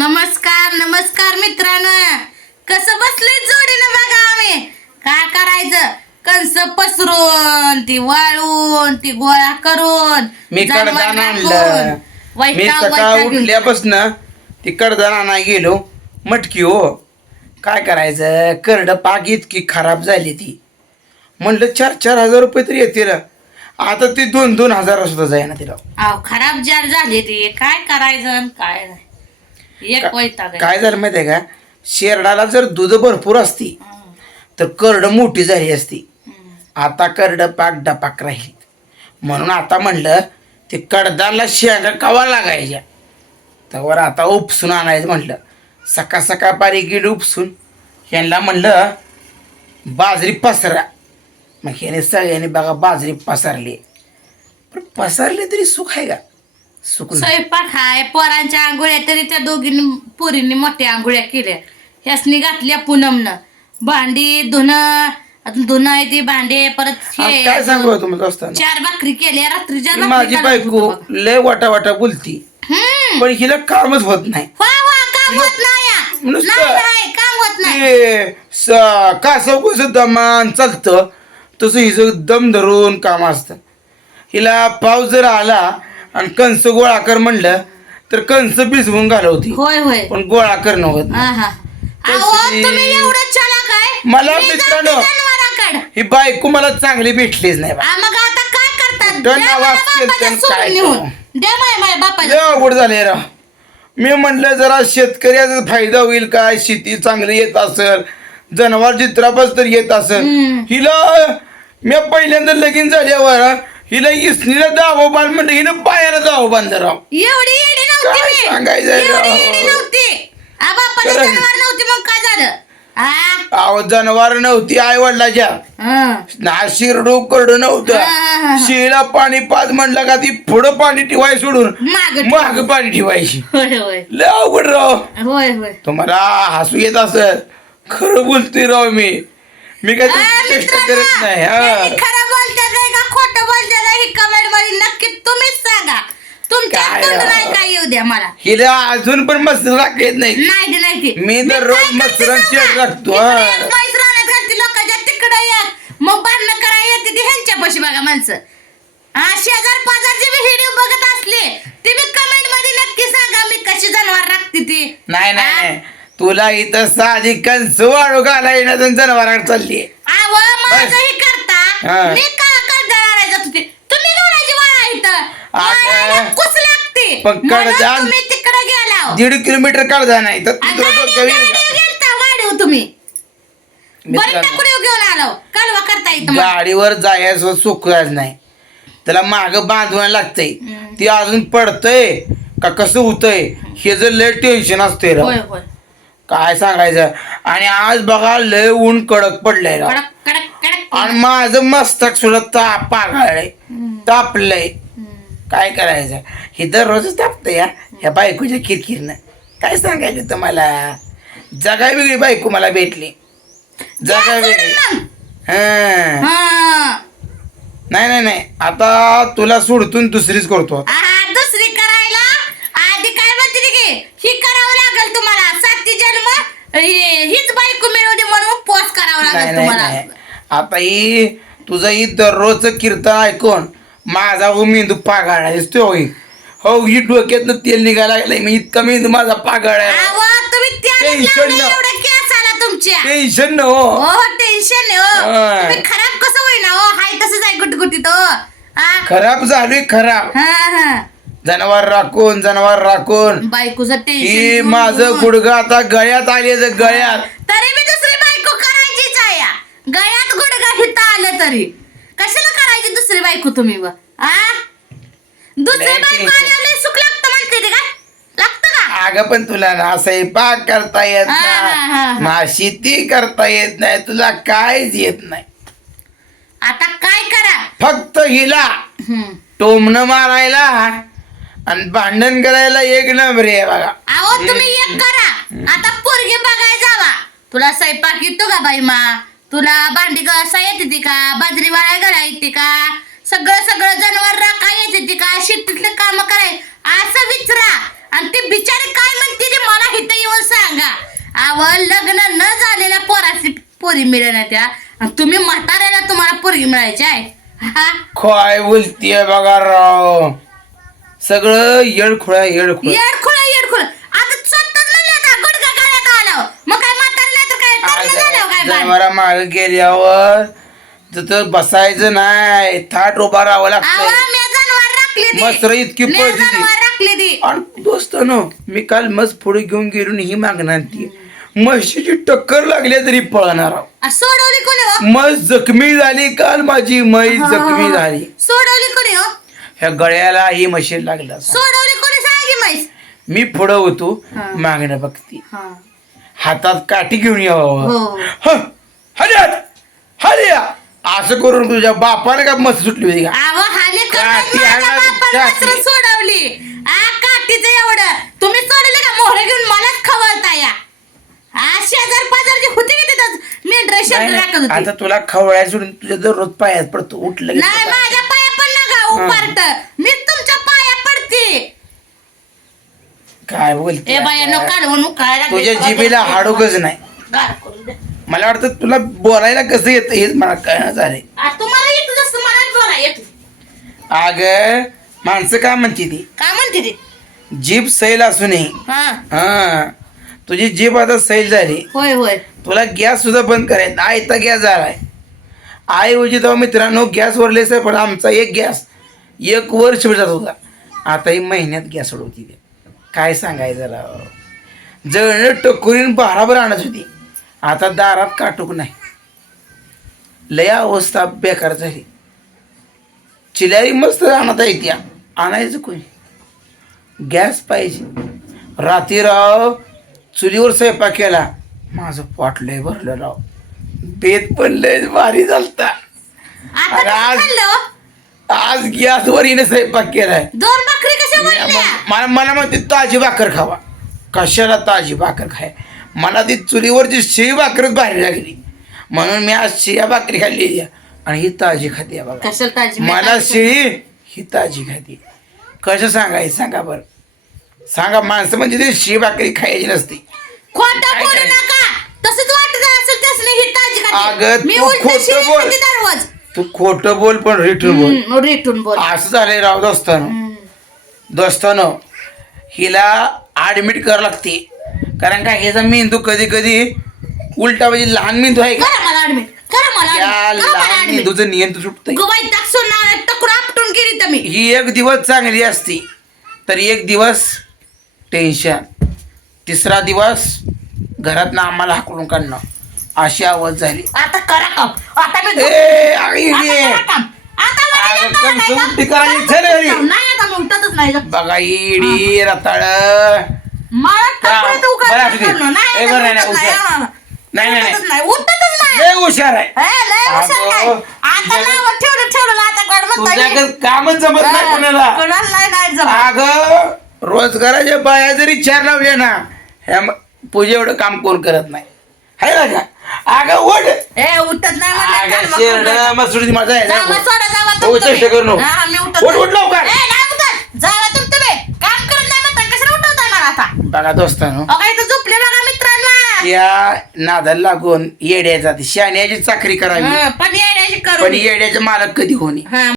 नमस्कार नमस्कार मित्रांनो. कसं बसले जोडीनं बघा आम्ही? काय करायचं? कंस पसरून ती वाळून ती गोळा करून मी राखून, आणलं. मी सकाळ. उठल्यापासून ती कडदान आणाय गेलो. मटकी हो. काय करायचं? करड पाक इतकी खराब झाली ती. म्हणलं चार चार हजार रुपये तरी येतील. आता ती दोन दोन हजार सुद्धा जाईना तिला. खराब जार झाली ती. काय करायचं काय नाही. एक वैताग आहे. काय झालं माहितीये का? शेरडाला जर दूध भरपूर असती हं, तर करड मोठी झाली असती. हं. आता करड पाक डपाक राहिली. म्हणून आता म्हणलं ते कडदानला शेंगा कवा लागायच्या? त्यावर आता उपसून आणायचं म्हटलं सकाळ सकाळ पारी गेली उपसून. यांना म्हणलं बाजरी पसरा. मग ह्याने सगळ्यांनी बघा बाजरी पसरली. पण पसरली तरी सुख आहे का? सुख नाही स्वयंपाक हाय पोरांच्या आंघोळ्या तरी त्या दोघींनी पोरींनी मोठ्या आंघोळ्या केल्या. ह्यासनी घातल्या पूनमनं. भांडी धुणं अजून धुणं आहे ती भांडे परत आणि हे काय सांगू तुम्हाला असताना चार भाकरी केल्या रात्रीच्या माझी बायको. लय वाटा वाटा बोलती. हम्म. पण हिला कामच होत नाही. वा वा काम होत नाही या. नुसतं- नाही नाही, काम होत नाही. ते स- कासव कसं दमान चालतं तसं हिचं दम धरून काम असतं. हिला पाऊस जर आला आणि कंस गोळा कर म्हणलं तर कंस भिजवून घालवती होय होय पण गोळा करणं होत नाही. हा हा अहो तशी- तुम्ही एवढं चला काय मला जाते मित्रांनो- जनावराकडं. ही बायको मला चांगली भेटलीच नाही बा. आ, मग आता काय करतात कुठं द्या मला नावास केलं बापाच्या त्यानं सोडून काय नेऊन. करू? द्या माय माय लय बापाला अवघड झाले राव मी म्हणलं जरा शेतकऱ्याचा फायदा होईल काय शेती चांगली येत असेल जनावर चित्रापास तर येत असेल हम्म. हिला मी पहिल्यांदा लगीन झाल्यावर हिला इसनीला दावं बांध म्हणलं हिनं पायाला दावं बांध राव एवढी येडी नव्हती काय मी. सांगायचं एवढी राव? येडी नव्हती. आ बापाला खरं. जनावर नव्हती मग काय झालं? हा अहो जनावर नव्हती आई वडिलाच्या हं. ना शिरडू करडू हा. नव्हतं शिळा पाणी पाच म्हणलं का ती पुढं पाणी ठेवाय सोडून मागं माग पाणी ठेवायची. होय होय. लय अवघड राव. होय होय. तुम्हाला हसू येत असेल. खरं बोलतोय राव मी. मी काय आ, चेष्टा मित्रांनो, करत नाही खरं आहे खोटं आहे ही कमेंटमध्ये नक्की तुम्हीच सांगा तुमच्या काय तोंड राव? नाही काय येऊ द्या मला हिला अजून पण मस्त राख येत नाही नाही ते नाही ते मी दररोज काय करते मसुरांची सांगा? अट राखतो, इकडे हा. एक म्हैस रानात घालते लोकांच्या तिकडे एक मग भांडणं करायला येते ती ह्यांच्या पशी बघा माणसं हा शेजार पाजारचे मी व्हिडिओ बघत असले ते मी कमेंटमध्ये नक्की सांगा मी कशी जनावर राखते ती नाही नाही हा? नाही. तुला इथं साधी कंस वाळू घाला येणं जनावरात चालली आव माझं हे करता हा. मी का जात होते. तुम्ही घालायची वाळा इथं. वाळायला कुस लागते. पण म्हणून तुम्ही तिकडे गेला दीड किलोमीटर काढजा नाही तर तू तुला डोक्यावर येईल का? गेलता वाढीव तुम्ही. बरं मित्रांनो, टाकुडीव घेऊन आलो. कालवा करता येतं मला. गाडीवर जायचं सुखच नाही. त्याला माग बांधवायला लागतंय. ती अजून पडतंय. का कसं होतंय? हे जर लय टेन्शन असते होय होय. काय सांगायचं? आणि आज बघा लय ऊन कडक पडलंय राव. कडक कडक कडक आणि माझं मस्तक सुद्धा ताप पागाळलंय. तापलंय. काय करायचं? हे दररोजच तापतं या ह्या बायकोच्या किरकिरनं. काय सांगायचं तुम्हाला? जगाय वेगळी बायको मला भेटली. जगाय वेगळी. हा. हा. नाही नाही नाही. आता तुला सोडतून दुसरीच करतो. आ, दुसरी करायला? आधी काय म्हणते ती की ही करावं लागेल तुम्हाला. साती जन्म हे- हीच बायको मिळवली म्हणून उपवास करावा नाही लागेल नाही तुम्हाला. नाही. आता ही तुझं ही दररोजचं कीर्तन ऐकून माझा हो मेंदू पागाळा दिसतोय हो ही. हो ही डोक्यातनं तेल निघायला लागलंय. मी इतका मेंदू माझा पागाळा तुम्ही त्याला टेन्शन न- एवढं केस आला तुमच्या. टेन्शन न हो. हो टेन्शन नाही हो. हा. तुम्ही खराब कसं होईना हो. हाय तसंच आहे गुटगुटीत हो. हा? खराब झालोय खराब. हा हा. जनावर राखून जनावर राखून. बायकोचं ही टेन्शन माझं गुडघं आता गळ्यात आले गळ्यात. तरी मी दुसरी बायको करायचीच आहे या. गळ्यात गुडघा हिता आलं तरी. कशाला करायची दुसरी बायको तुम्ही व? आ? दुसरी बायको. आल्यावर सुख लागतं म्हणते ते काय लागतं का? अगं पण तुला ना स्वयंपाक करता येत हा, हा, हा, हा. नाही शेती करता येत नाही. तुला काहीच येत नाही. आता काय करा? फक्त हिला. हम्म. टोमणं मारायला आणि भांडण करायला एक नंबर आहे बघा. अहो तुम्ही एक करा. आता पोरगी बघाय जावा. तुला स्वयंपाक येतो का बाई मा? तुला भांडी कसा येते ती का? बाजरी वाळा घाला येते का? सगळं सगळं जनावर राखा येते ती का? शेतीतले काम कराय. असं विचारा. आणि ती बिचारी काय म्हणते ती मला सांगा. अव लग्न न झालेल्या पोराची पोरी मिळणार त्या. आणि तुम्ही म्हाताऱ्याला तुम्हाला पोरगी मिळायची आहे. हा? काय बोलतीये बघा राव. सगळं येडखोळा येडखोळा येडखुळं येडखुळं आता स्वतःच म्हणले आता गुडघा गाड्यात आला मग काय म्हातारं नाही तर काय तरुण जनावरा मागे गेल्यावर तिथं बसायचं नाही. थाट उभा राहावं लागतं मी. मस्त इतकी मी पळती ती. आणि दोस्त न मी काल मस्त पुढे घेऊन गेलो ही मागणार ती म्हशीची टक्कर लागली तरी पळणार सोडवली कोणी हो? मस्त जखमी झाली काल माझी म्हैस जखमी झाली. सोडवली कोणी हो? ह्या गळ्याला ही मशीन लागलं. सोडवली कोणी सांगी मी पुढं होतो हा. मागणं बघती. हा. हातात काठी घेऊन यावं. हो. ह, हरियात! हरिया! असं करून तुझ्या बापाने का मस्त सुटली होती का अहो, काठी माझ्या काठी. वासरं सोडवली. आ काठीचं एवढं. तुम्ही सोडले का? मोहरे घेऊन मलाच खवळता या. हा शेजार पाजारची होती की तिथं मेंढर नाही, नाही. होती. आता तुला खवळ्या सोडून तुझ्या दररोज पायात पडतो. उठलं की नाही तुला. माझ्या पाया पण नका. उपारत मी तुमच्या पाया पडते. काय बोलते ए बाया नो काढवून उकळायला तुझ्या जिबीला हाडूकच नाही. गार करून दे. मला वाटतं तुला बोलायला कसं येतं हेच मला कळणं झालंय. आ, तुम्हाला येत जसं मला जोरा येत. अग माणसं काय म्हणते ती? काय म्हणते ती? जीभ सैल असू नये. हा. हा. तुझी जीभ आता सैल झाली. होय होय. तुला गॅस सुद्धा बंद करायचा आयता गॅस झालाय. आई उजी तेव्हा मित्रांनो गॅस वरलेच आहे पण आमचा एक गॅस एक वर्ष जात होता. आता ही महिन्यात गॅस सोडवती ती. काय सांगायचं राव? जळणं टकुरीन बाराबर आणत होती. आता दारात काटूक नाही. लय अवस्था बेकार झाली. चिल्यारी मस्त आणत आहे त्या. आणायचं कोणी? गॅस पाहिजे. रात्री राव चुलीवर स्वयंपाक केला. माझं पोट लय भरलं राव. बेत पण लय भारी झालता. कसं आज-? आज गॅसवर हिने स्वयंपाक केलाय. दोन कशा मला मला म्हणते ताजी भाकर खावा. कशाला ताजी भाकर खाय? मला ती चुलीवरची शिळी भाकरच भारी लागली. म्हणून मी आज शिया भाकरी खाल्ली आणि ही ताजी खाते बघा. कशाला ताजी? मला शिळी ही ताजी खाते. कसं सांगायचं सांगा बरं. सांगा माणसं म्हणजे ती शिळी भाकरी खायची नसते. खोटं काय बोलू करायचं? नका. तसंच वाटत असेल त्यासनी ही ताजी खाते. अगं, मी तू उलट खोटं शिळी बोल. खाते दररोज. तू खोटं बोल पण रिटर्न बोल. हम्म, रेटून बोल. असं झालंय राव दोस्तानं. दोस्तानं हिला ऍडमिट करावं लागते. कारण का ह्याचा मेंदू कधी कधी उलटा म्हणजे लहान मेंदू आहे का करा मला ऍडमिट करा मला त्या admit. करा मला लहान. मेंदूचं नियंत्रण सुटतंय आपटून गेली तर मी ही एक दिवस चांगली असती तर एक दिवस टेन्शन तिसरा दिवस घरातनं आम्हाला हाकलून काढणं अशी आवाज झाली आता करा काम आता मी ए आई आता रे. करा काम. आता मला अगं, येत नाही कंस ना. उलटी करायची झाली घरी. नाही आता मी उठतच नाही ग. बघा इडी रताळ मला टकुरा तू बरं काय असू दे. करणं? नाही, ए, बरं, नाही, उठतच नाही, नाही, नाही नाही उठतच नाही नाही उठतच नाही लय हुशार आहे ए, लय हुशार अगं, काय. आता तुझ्याकडे- नाव ठेवलं ठेवलं ना आता काढ म्हणता येईल. तुझ्याकडे कामच जमत नाही कोणाला कोणाला नाही नाही जमत. अगं रोजगाराच्या बाया जरी चार लावल्या ना ह्या म- पूजे एवढं काम कोण करत नाही हाय ना का अगं ओढ ए उठत नाही म्हणलं, अगं काढ मग शेरडं कोणाला. मसुरी माझा आहे जावा, ना. सोडा, जावा, तुम तुम्ही. चेष्टा करू नको. हा, मी उठत उठ, नाही. उठ लवकर. ए, नाही उठत. जावा तुम तुम्ही. काम करत नाही म्हणता, कशाला उठवताय मला आता? बघा दोस्तानो इथं झोपले बघा मित्रांना. त्या नादाला लागून येड्याचा ती शाण्याची चाकरी करावी. हं, पण येण्याची पण येड्याचे मालक कधी होणे हा